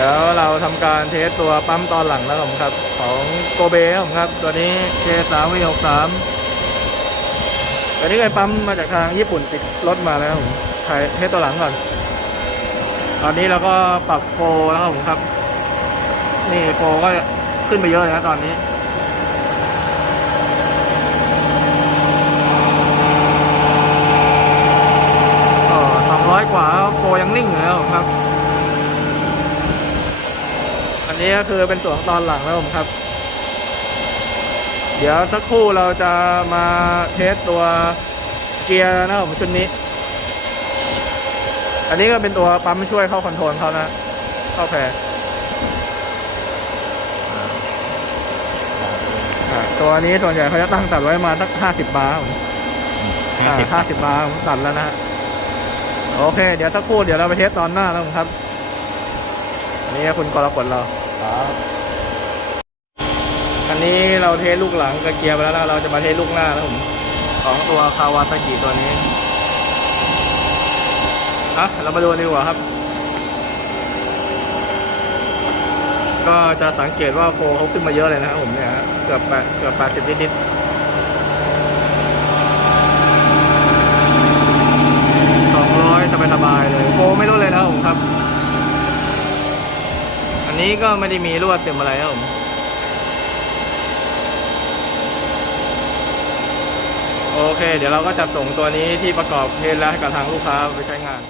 ดี๋ยวเราทำการเทสตัวปั๊มตอนหลังแล้วผมครับ ของโกเบผมครับ ตัวนี้ K3 V63 ตัวนี้เคยปั๊มมาจากทางญี่ปุ่นติดรถมาแล้วผมถ่ายเทสตัวหลังก่อน ตอนนี้เราก็ปรับโฟร์แล้วครับผมครับ นี่โฟร์ก็ขึ้นไปเยอะเลยนะตอนนี้สองร้อยกว่าโฟร์ยังนิ่งอยู่แล้วครับ นนี้ก็คือเป็นส่วนของตอนหลังแล้วผมครับ เดี๋ยวสักครู่เราจะมาเทสตัวเกียร์นะครับผมชุดนี้ อันนี้ก็เป็นตัวปั๊มช่วยเข้าคอนโทรลเขานะ เข้าแพรอ่าตัวนี้ส่วนใหญ่เขาจะตั้งตัดไว้มาสักห้าสิบบาร์ครับผมห้าสิบห้าสิบบาร์ผมตัดแล้วนะฮะโอเค เดี๋ยวสักครู่เดี๋ยวเราไปเทสตอนหน้าแล้วผมครับ นี่คุณกรกฎเราครับอันนี้เราเทสลูกหลังกับเกียร์ไปแล้วนะเราจะมาเทสลูกหน้าแล้วผมของตัวคาวาซากิตัวนี้อะเรามาดูดีกว่าครับ ก็จะสังเกตว่าโฟเขาขึ้นมาเยอะเลยนะครับผมเนี่ยฮะเกือบแปดเกือบแปดสิบนิดๆสองร้อยสบายๆเลยโฟไม่รู้เลยนะครับผมครับ อั นนี้ก็ไม่ได้มีรวเต็มอะไรครับผมโอเค เดี๋ยวเราก็จะส่งตัวนี้ที่ประกอบเทสแล้วให้กับทางลูกค้าไปใช้งาน